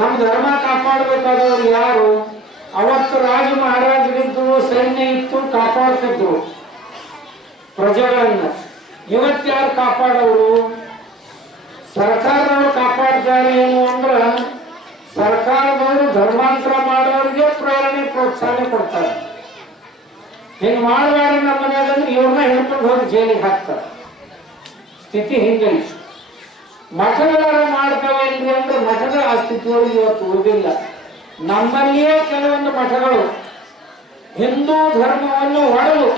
ನಮ್ಮ ಧರ್ಮ ಕಾಪಾಡಬೇಕಾದವರು ಯಾರು? ಅವತ್ತು ರಾಜ ಮಹಾರಾಜರಿದ್ದು ಸೈನ್ಯ ಇತ್ತು, ಕಾಪಾಡ್ತಿದ್ರು. ಪ್ರಜೆಗಳನ್ನ. ಇವತ್ತು ಯಾರು ಕಾಪಾಡೋರು? ಸರ್ಕಾರದವರು ಕಾಪಾಡ್ತಾರೆ ಏನು ಅಂದ್ರ ಸರ್ಕಾರದವರು ಧರ್ಮಾಂತರ ಮಾಡೋರಿಗೆ ಪ್ರೇರಣೆ, ಪ್ರೋತ್ಸಾಹ ಕೊಡ್ತಾರೆ. ಹಿಂಗ್ ಮಾಡಬಾರ್ದು ನಮ್ಮ ಮನೆಯಾಗಂದ್ರೆ ಇವ್ರನ್ನ ಹಿಡ್ಕೊಂಡು ಹೋಗಿ ಜೈಲಿಗೆ ಹಾಕ್ತಾರೆ. ಸ್ಥಿತಿ ಹಿಂಗೈತಿ ಮಠಗಳ ಮಾಡ್ತವೆ ಅಂದ್ರೆ ಮಠದ ಅಸ್ತಿತ್ವಗಳು ಇವತ್ತು ಉಳಿದಿಲ್ಲ. ನಮ್ಮಲ್ಲಿಯೇ ಕೆಲವೊಂದು ಮಠಗಳು ಹಿಂದೂ ಧರ್ಮವನ್ನು ಒಡೆದು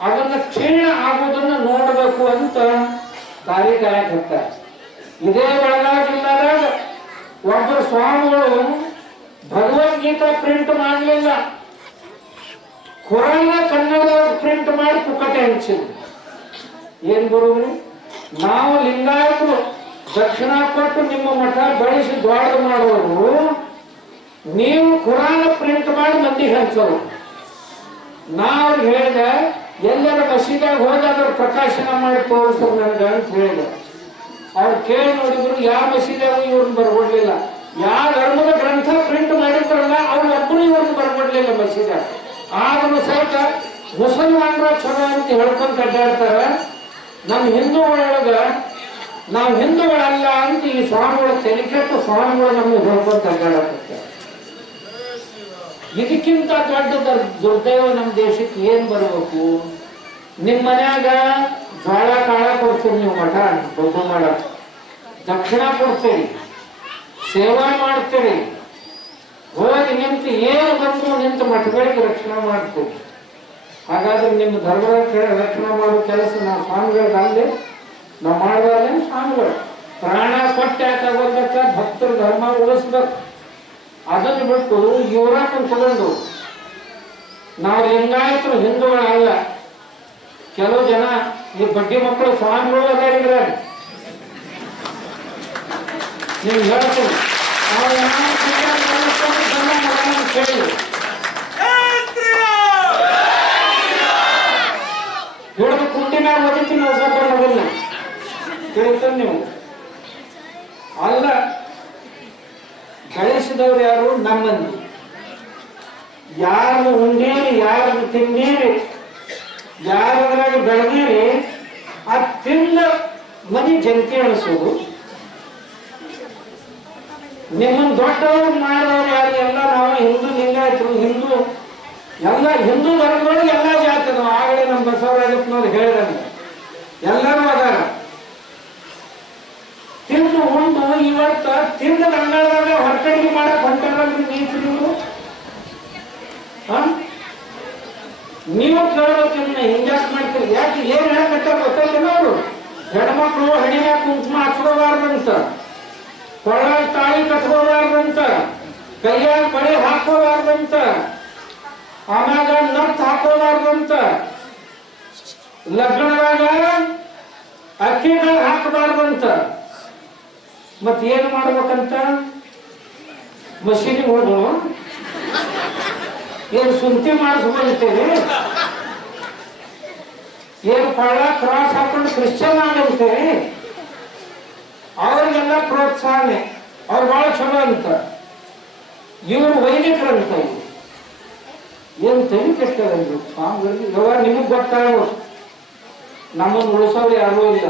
ಅದನ್ನ ಕ್ಷೀಣ ಆಗುವುದನ್ನ ನೋಡಬೇಕು ಅಂತ ಕಾರ್ಯಕಾರಕ್ಕೆ ಕಾಯಕತ್ತಾರೆ ಇದೇ ಬೆಳಗಾವಿ ಜಿಲ್ಲಾದಾಗ ಒಬ್ಬರು ಸ್ವಾಮಿಗಳು ಭಗವದ್ಗೀತಾ ಪ್ರಿಂಟ್ ಮಾಡಲಿಲ್ಲ. ಕುರಾನ ಕನ್ನಡ ಪ್ರಿಂಟ್ ಮಾಡಿ ಪುಕ್ಕಟೆ ಹಂಚಿದ್ರು. ಏನ್ ಬರುವ್ರಿ ನಾವು ಲಿಂಗಾಯತರು ದಕ್ಷಿಣ ಕೊಟ್ಟು ನಿಮ್ಮ ಮಠ ಬಳಸಿ ದ್ವಾಡ ಮಾಡುವವರು ನೀವು ಕುರಾನ ಪ್ರಿಂಟ್ ಮಾಡಿ ಮಂದಿಗೆ ಹಂಚೋರು ನಾ ಅವ್ರಿಗೆ ಹೇಳಿದೆ ಎಲ್ಲರ ಮಸೀದಾಗ ಅದ್ರ ಪ್ರಕಾಶನ ಮಾಡಿ ತೋರಿಸ್ರು ನನಗೆ ಅಂತ ಹೇಳಿದೆ. ಅವ್ರು ಕೇಳಿ ನೋಡಿದ್ರು, ಯಾವ ಮಸೀದಾಗ ಇವ್ರನ್ನ ಬರ್ಕೊಡ್ಲಿಲ್ಲ ಯಾವ ಧರ್ಮದ ಗ್ರಂಥ ಪ್ರಿಂಟ್ ಮಾಡಿದ್ರಲ್ಲ ಅವ್ರು ಒಬ್ಬರು ಇವ್ರನ್ನ ಬರ್ಕೊಡ್ಲಿಲ್ಲ ಮಸೀದ ಆದ್ರೂ ಸಹಿತ ಮುಸಲ್ಮಾನರ ಚಲೋ ಅಂತ ಹೇಳ್ಕೊಂತ ಅಡ್ಡಾಡ್ತಾರೆ ನಮ್ಮ ಹಿಂದೂ ಹಿಂದೂಗಳೊಳಗ ನಾವು ಹಿಂದೂಗಳಲ್ಲ ಅಂತ ಈ ಸ್ವಾಮಿಗಳ ತೆಲಿಕೆಟ್ಟು ಸ್ವಾಮಿಗಳು ನಮಗೆ ಹೊರಕೊಂಡು ಅಡ್ಡಾಡಕತ್ತಾರೆ ಇದಕ್ಕಿಂತ ದೊಡ್ಡ ದುರ್ದೈವ ನಮ್ಮ ದೇಶಕ್ಕೆ ಏನ್ ಬರಬೇಕು? ನಿಮ್ಮ ಮನ್ಯಾಗ ಜ್ವಾಳ, ಕಾಳ ಕೊಡ್ತೀರಿ ನೀವು ಮಠ, ದೊಡ್ಡ ಮಾಡಕ್ ದಕ್ಷಿಣ ಕೊಡ್ತೀರಿ, ಸೇವಾ ಮಾಡ್ತೀರಿ. ಹೋಗಿ ನಿಂತು ಏನು ಬಂದು ನಿಂತು ಮಠಗಳಿಗೆ ರಕ್ಷಣೆ ಮಾಡ್ತೀರಿ. ಹಾಗಾದ್ರೆ ನಿಮ್ಮ ಧರ್ಮದ ರಕ್ಷಣೆ ಮಾಡೋ ಕೆಲಸ ನಾವು ಸ್ವಾಮಿಗಳಿಗೆ ನಾವು ಮಾಡಿದ್ರೆ ಸ್ವಾಮಿಗಳು, ಪ್ರಾಣ ಕೊಟ್ಟೆ ಯಾಕಾಗೋದಕ್ಕ ಭಕ್ತರ ಧರ್ಮ ಉಳಿಸ್ಬೇಕು. ಅದನ್ನು ಬಿಟ್ಟು ಇವರನ್ನು ತಗೊಂಡು ನಾವು ಲಿಂಗಾಯತರು ಹಿಂದೂಗಳಲ್ಲ, ಕೆಲವು ಜನ ಈ ಬಡ್ಡಿ ಮಕ್ಕಳು ಸ್ವಾಮಿಗಳು ಅದಾರಿದ್ರೆ ನೀವು ಹೇಳ್ತೀನಿ. ಕೇಳ್ತಾನೆ ನೀವು. ಅಲ್ಲ ಗಳಿಸಿದವ್ರು ಯಾರು? ನಮ್ಮನ್ನು. ಯಾರು ಉಂಡೀರಿ ಯಾರು ತಿಂದೀರಿ ಯಾರದ್ರಾಗ ಬೆಳೆದೀರಿ ಆ ತಿಂದ ಮನಿ ಜಂತಿ ಅನಿಸೋದು. ನಿಮ್ಮನ್ನು ದೊಡ್ಡವ್ರು ಮಾಡಿದವ್ರು ಯಾರು? ಎಲ್ಲ ನಾವು ಹಿಂದೂ ಲಿಂಗಾಯತರು. ಹಿಂದೂ, ಎಲ್ಲ ಹಿಂದೂ ಧರ್ಮದೊಳಗೆ ಎಲ್ಲ ಜಾತಿ ಆಗಲೇ ನಮ್ಮ ಬಸವರಾಜಪ್ಪನವ್ರು ಹೇಳಿದಂಗೆ ಎಲ್ಲರೂ ಅದಾರ. ತಿಂದು ಉಂಡು ಇವತ್ತ ತಿಂದ ಗಂಗಾಳದಾಗ ಹೊರಗಡೆಗೆ ಮಾಡಕ್ ಹೊಂಟಾರಲ್ರಿ ನೀಚರು ಹ? ನೀವು ಕೇಳಬೇಕನ್ನ ಹಿಂಗ್ಯಾಕ್ ಮಾಡ್ತೀರಿ? ಯಾಕೆ ಏನ್ ಹೇಳಕತ್ತಾರ ಗೊತ್ತಿಲ್ಲ ಅವರು. ಹೆಣ್ಮಕ್ಳು ಹಣಿಯ ಕುಂಕುಮ ಹಚ್ಕೋಬಾರ್ದಂತ. ಕೊಳ್ಳ ತಾಳಿ ಕಟ್ಕೋಬಾರ್ದಂತ. ಕೈಯಾಗ ಬಳೆ ಹಾಕೋಬಾರ್ದಂತ ಆಮ್ಯಾಗ ನತ್ ಹಾಕೋಬಾರ್ದಂತ ಲಗ್ನದಾಗ ಅಕ್ಕಿಗಳು ಹಾಕಬಾರ್ದಂತ. ಮತ್ ಏನ್ ಮಾಡ್ಬೇಕಂತ? ಮಸೀದಿಗೆ ಹೋಗು ಏನು ಸುಂತಿ ಮಾಡಿಸ್ಕೊಂಡಿರ್ತೇವೆ ಏನು ಕೊಳ್ಳ ಕ್ರಾಸ್ ಹಾಕೊಂಡು ಕ್ರಿಶ್ಚಿಯನ್ ಆಗಿರ್ತೇವೆ ಅವ್ರಿಗೆಲ್ಲ ಪ್ರೋತ್ಸಾಹನೆ. ಅವ್ರು ಬಹಳ ಚಲೋ ಅಂತ. ಇವರು ವೈದಿಕರಂತ ಏನು ತಲೆ ಕೆಟ್ಟದಂದ್ರು ಸ್ವಾಮಿಗಳಿಗೆ ನಿಮಗ್ ಗೊತ್ತಾಗೋ ನಮ್ಮನ್ನು ಉಳಿಸೋರು ಯಾರೂ ಇಲ್ಲ.